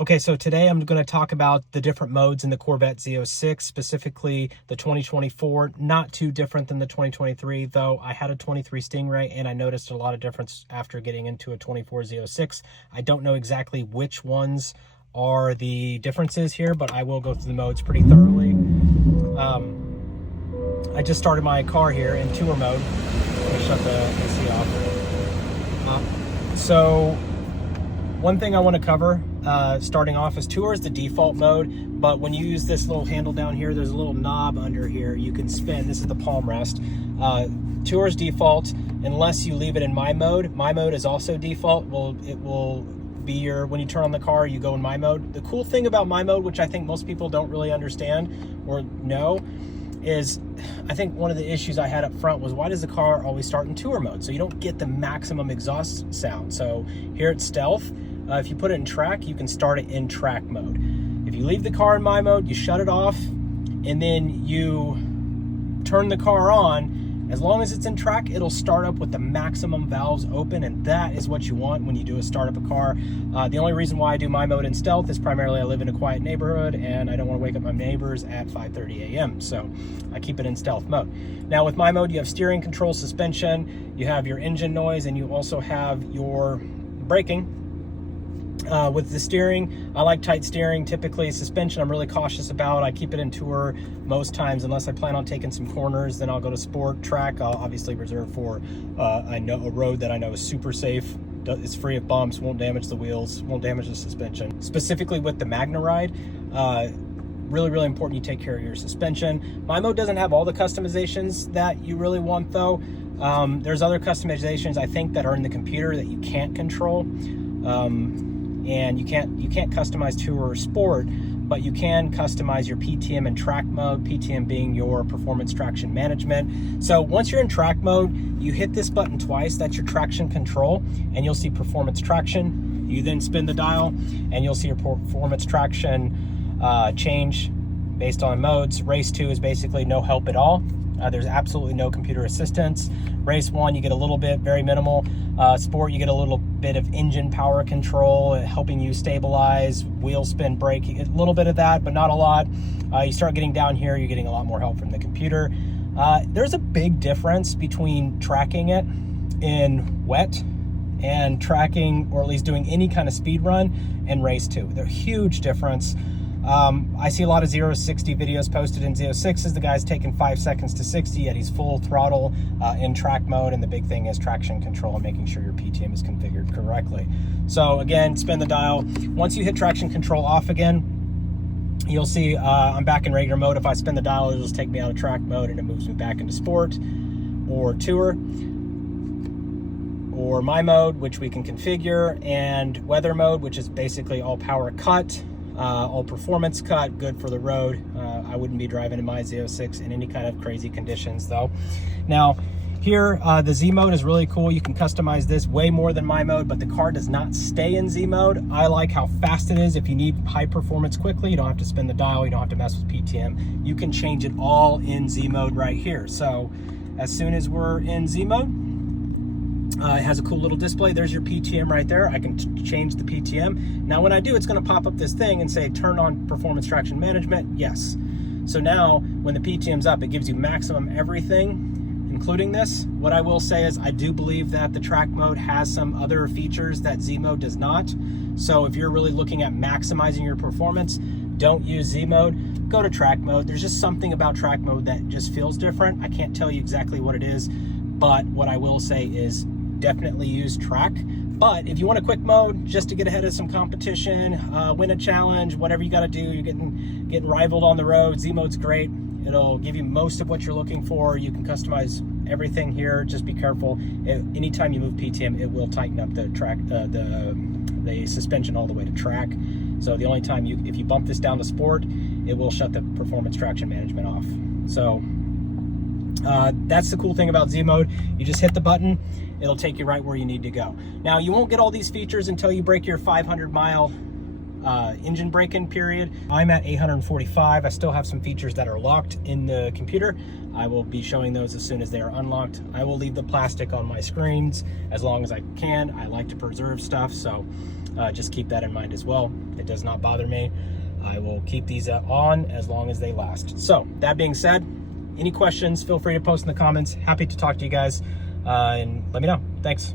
Okay, so today I'm going to talk about the different modes in the Corvette Z06, specifically the 2024. Not too different than the 2023, though I had a 23 Stingray and I noticed a lot of difference after getting into a 24 Z06. I don't know exactly which ones are the differences here, but I will go through the modes pretty thoroughly. I just started my car here in tour mode. I'm going to shut the AC off. So one thing I want to cover starting off is tour is the default mode, but when you use this little handle down here, there's a little knob under here you can spin. This is the palm rest. Tour is default unless you leave it in my mode. My mode is also default. It will be your, when you turn on the car, you go in my mode. The cool thing about my mode, which I think most people don't really understand or know, is I think one of the issues I had up front was, why does the car always start in tour mode? So you don't get the maximum exhaust sound. So here it's stealth. If you put it in track, you can start it in track mode. If you leave the car in my mode, you shut it off, and then you turn the car on, as long as it's in track, it'll start up with the maximum valves open, and that is what you want when you do a start up a car. The only reason why I do my mode in stealth is primarily I live in a quiet neighborhood and I don't want to wake up my neighbors at 5:30 a.m. So I keep it in stealth mode. Now with my mode, you have steering control, suspension, you have your engine noise, and you also have your braking. With the steering, I like tight steering. Typically suspension I'm really cautious about. I keep it in tour most times unless I plan on taking some corners. Then I'll go to sport. Track I'll obviously reserve for I know a road that I know is super safe. It's free of bumps, won't damage the wheels, won't damage the suspension. Specifically with the Magna Ride, really important you take care of your suspension. My mode doesn't have all the customizations that you really want though. There's other customizations I think that are in the computer that you can't control. And you can't customize tour or sport, but you can customize your PTM and track mode, PTM being your performance traction management. So once you're in track mode, you hit this button twice, that's your traction control, and you'll see performance traction. You then spin the dial and you'll see your performance traction change based on modes. Race 2 is basically no help at all. There's absolutely no computer assistance. Race 1, you get a little bit, very minimal. Sport, you get a little bit of engine power control, helping you stabilize, wheel spin, brake, a little bit of that, but not a lot. You start getting down here, you're getting a lot more help from the computer. There's a big difference between tracking it in wet and tracking, or at least doing any kind of speed run, in Race 2. They're a huge difference. I see a lot of 0-60 videos posted in Z06s. The guy's taking 5 seconds to 60, yet he's full throttle in track mode. And the big thing is traction control and making sure your PTM is configured correctly. So again, spin the dial. Once you hit traction control off again, you'll see I'm back in regular mode. If I spin the dial, it'll just take me out of track mode and it moves me back into sport or tour or my mode, which we can configure, and weather mode, which is basically all power cut. All performance cut, good for the road. I wouldn't be driving in my Z06 in any kind of crazy conditions though. Now here, the Z mode is really cool. You can customize this way more than my mode, but the car does not stay in Z mode. I like how fast it is. If you need high performance quickly, you don't have to spin the dial, you don't have to mess with PTM. You can change it all in Z mode right here. So as soon as we're in Z mode, it has a cool little display. There's your PTM right there. I can change the PTM. Now when I do, it's going to pop up this thing and say turn on performance traction management. Yes. So now when the PTM's up, it gives you maximum everything, including this. What I will say is I do believe that the track mode has some other features that Z mode does not. So if you're really looking at maximizing your performance, don't use Z mode, go to track mode. There's just something about track mode that just feels different. I can't tell you exactly what it is, but what I will say is definitely use track. But if you want a quick mode just to get ahead of some competition, win a challenge, whatever you got to do, you're getting rivaled on the road, Z mode's great. It'll give you most of what you're looking for. You can customize everything here. Just be careful. Anytime you move PTM, it will tighten up the track, the suspension all the way to track. So the only time if you bump this down to sport, it will shut the performance traction management off. So that's the cool thing about Z mode. You just hit the button, it'll take you right where you need to go. Now you won't get all these features until you break your 500-mile engine break-in period. I'm at 845. I still have some features that are locked in the computer. I will be showing those as soon as they are unlocked. I will leave the plastic on my screens as long as I can. I like to preserve stuff, so Just keep that in mind as well. It does not bother me. I will keep these on as long as they last. So that being said, any questions, feel free to post in the comments. Happy to talk to you guys, and let me know. Thanks.